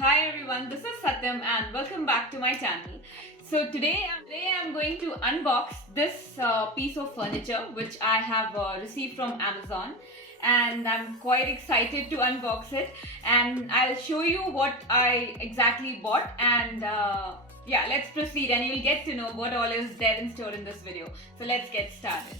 Hi everyone, this is Satyam and welcome back to my channel. So today I'm going to unbox this piece of furniture which I have received from Amazon, and I'm quite excited to unbox it, and I'll show you what I exactly bought, and yeah, let's proceed and you'll get to know what all is there in store in this video. So let's get started.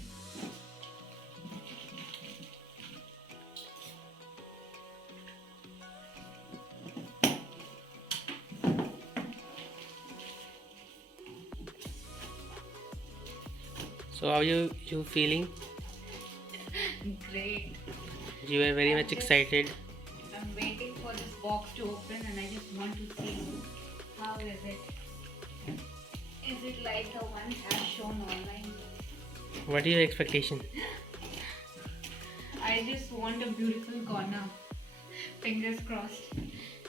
So how you feeling? Great. You were very much excited. I'm waiting for this box to open and I just want to see how is it. Is it like the one as shown online? What is your expectation? I just want a beautiful corner. Fingers crossed.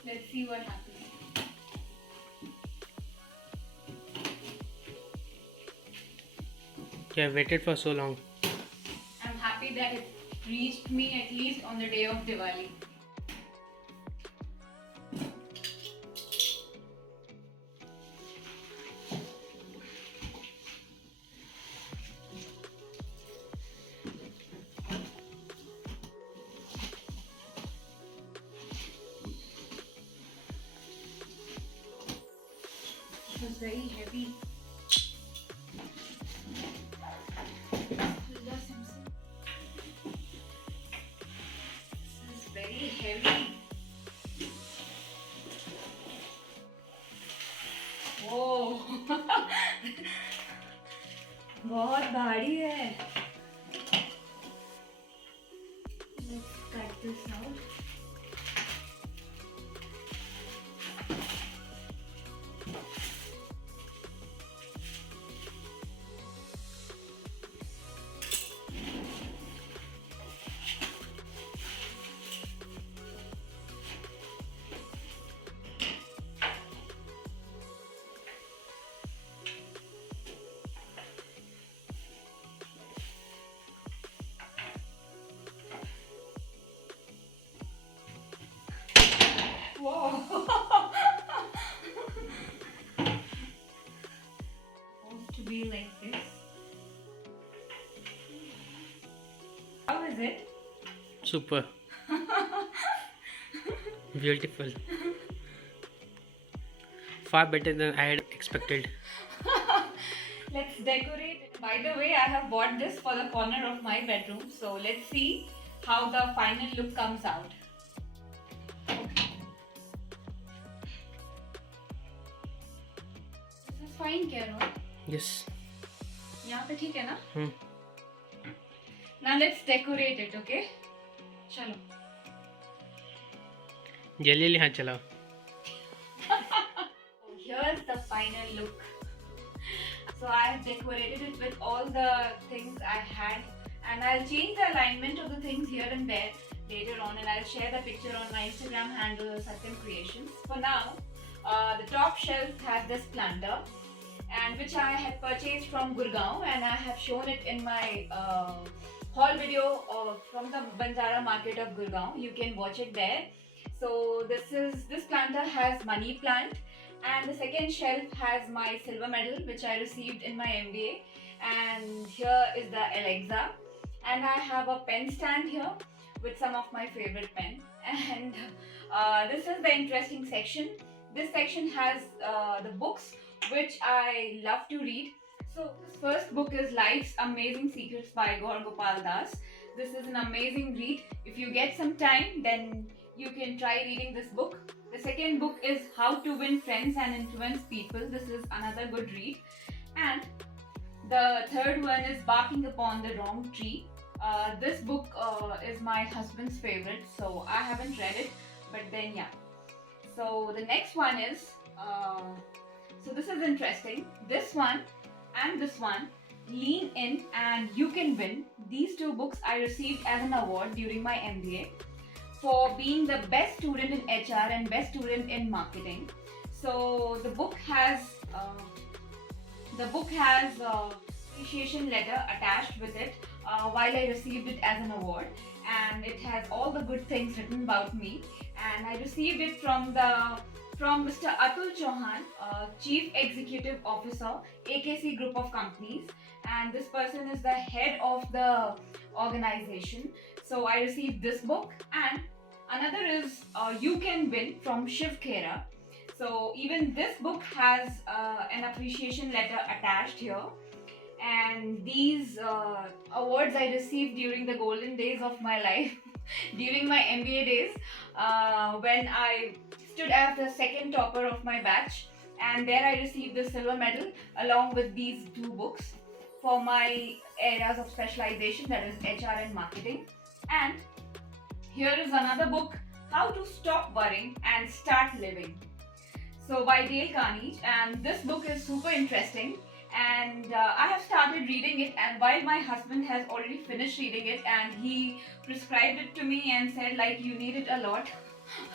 Let's see what happens. You have waited for so long. I'm happy that it reached me at least on the day of Diwali. It was very heavy. This is very heavy. Oh, बहुत भारी है. Let's cut this out. Whoa. Supposed to be like this. How is it? Super. Beautiful. Far better than I had expected. Let's decorate it. By the way, I have bought this for the corner of my bedroom. So let's see how the final look comes out. This is fine, Carol. Yes. यहाँ पे ठीक है ना? Hmm. Now let's decorate it, okay? चलो. जल्दी हाथ चलाओ. Here's the final look. So I have decorated it with all the things I had, and I'll change the alignment of the things here and there later on, and I'll share the picture on my Instagram handle Satyam Creations. For now, the top shelf has this planter, and which I had purchased from Gurgaon, and I have shown it in my haul video from the Banjara market of Gurgaon. You can watch it there. So this planter has money plant, and the second shelf has my silver medal which I received in my MBA, and here is the Alexa, and I have a pen stand here with some of my favorite pen, and this is the interesting section. This section has the books which I love to read. So this first book is Life's Amazing Secrets by Gaur Gopal Das. This is an amazing read. If you get some time, then you can try reading this book. The second book is How to Win Friends and Influence People. This is another good read. And the third one is Barking Upon the Wrong Tree. This book is my husband's favorite, so I haven't read it, but then yeah. So the next one is, so this is interesting. This one and this one, Lean In and You Can Win. These two books I received as an award during my MBA for being the best student in HR and best student in marketing. So the book has appreciation letter attached with it while I received it as an award, and it has all the good things written about me, and I received it from the from Mr. Atul Chauhan, Chief Executive Officer, AKC Group of Companies, and this person is the head of the organization. So I received this book, and another is You Can Win from Shiv Khera. So even this book has an appreciation letter attached here, and these awards I received during the golden days of my life, during my MBA days, when I stood as the second topper of my batch, and there I received the silver medal along with these two books for my areas of specialization, that is HR and marketing. And here is another book, How to Stop Worrying and Start Living. So by Dale Carnegie, and this book is super interesting, and I have started reading it, and while my husband has already finished reading it and he prescribed it to me and said like you need it a lot,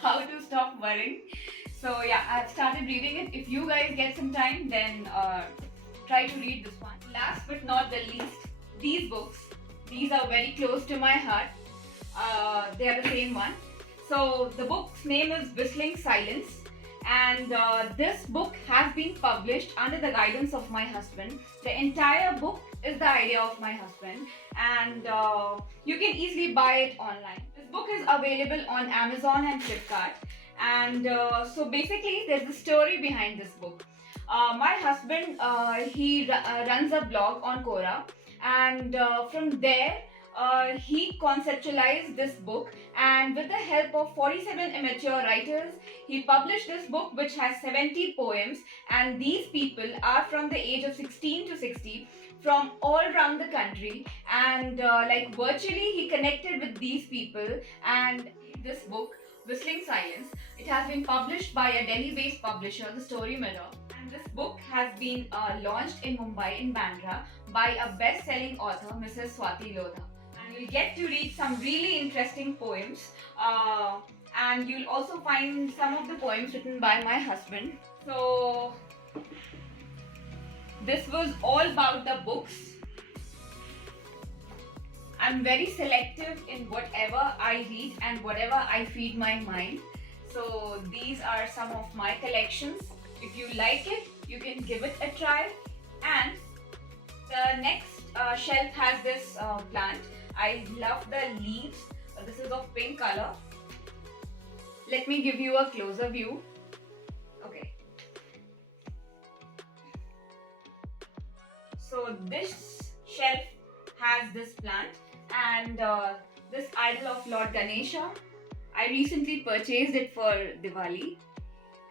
how to stop worrying. So yeah, I have started reading it. If you guys get some time, then try to read this one. Last but not the least, these books, these are very close to my heart. They are the same one. So the book's name is Whistling Silence, and this book has been published under the guidance of my husband. The entire book is the idea of my husband, and you can easily buy it online. This book is available on Amazon and Flipkart, and so basically there's a story behind this book. My husband, he runs a blog on Quora, and from there he conceptualized this book, and with the help of 47 amateur writers, he published this book which has 70 poems, and these people are from the age of 16 to 60 from all around the country, and like virtually he connected with these people. And this book, Whistling Silence, it has been published by a Delhi-based publisher, The Story Mirror, and this book has been launched in Mumbai in Bandra by a best-selling author, Mrs. Swati Lodha. You'll get to read some really interesting poems, and you'll also find some of the poems written by my husband. So this was all about the books. I'm very selective in whatever I read and whatever I feed my mind. So these are some of my collections. If you like it, you can give it a try. And the next shelf has this plant. I love the leaves. This is of pink color. Let me give you a closer view. Okay. So this shelf has this plant, and this idol of Lord Ganesha. I recently purchased it for Diwali.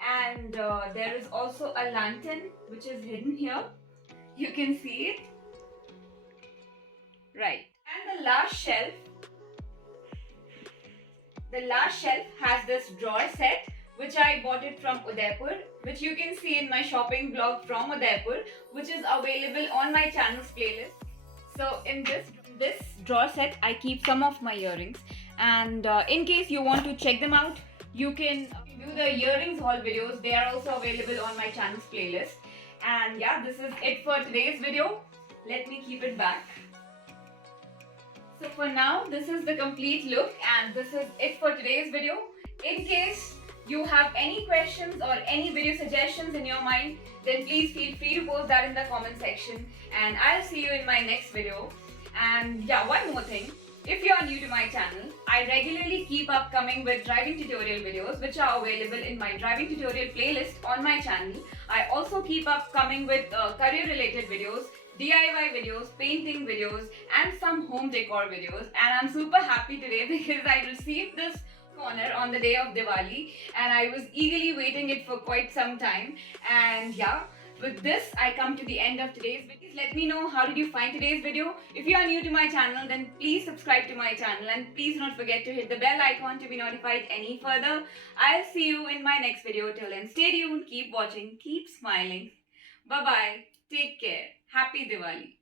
And there is also a lantern which is hidden here. You can see it. Right. And the last shelf has this drawer set which I bought it from Udaipur, which you can see in my shopping blog from Udaipur, which is available on my channel's playlist. So in this drawer set, I keep some of my earrings, and in case you want to check them out, you can view the earrings haul videos. They are also available on my channel's playlist. And yeah, this is it for today's video. Let me keep it back. So for now, this is the complete look, and this is it for today's video. In case you have any questions or any video suggestions in your mind, then please feel free to post that in the comment section, and I'll see you in my next video. And yeah, one more thing. If you are new to my channel, I regularly keep upcoming with driving tutorial videos which are available in my driving tutorial playlist on my channel. I also keep upcoming with career related videos, DIY videos, painting videos, and some home decor videos. And I'm super happy today because I received this corner on the day of Diwali, and I was eagerly waiting it for quite some time. And yeah, with this I come to the end of today's video. Please let me know how did you find today's video. If you are new to my channel, then please subscribe to my channel, and please don't forget to hit the bell icon to be notified any further. I'll see you in my next video. Till then, stay tuned, keep watching, keep smiling. Bye bye, take care, happy Diwali.